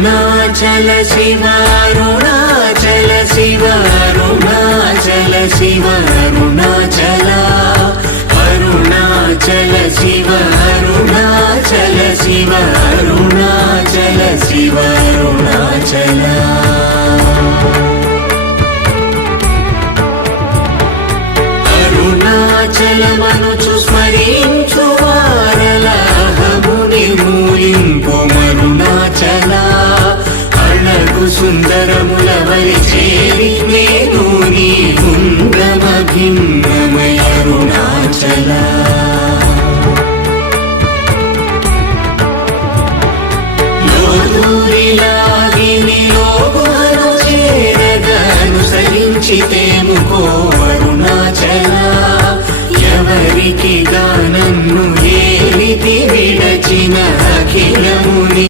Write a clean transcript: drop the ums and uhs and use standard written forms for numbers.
అరుణాచల శివ అరుణాచల శివ అరుణాచల శివ అరుణాచల అరుణాచల శివ అరుణాచల శివ అరుణాచల శివ అరుణాచల అరుణాచలమనుచు స్మరించు వారలహము నిర్మూలింపు మరుణాచల అళగు సుందరముల వలి చేరి నేను నీ గుండమ భిన్నమయ అరుణాచల లోదూరిలాగి నిలోగుహను చేరగ అనుసరించితేము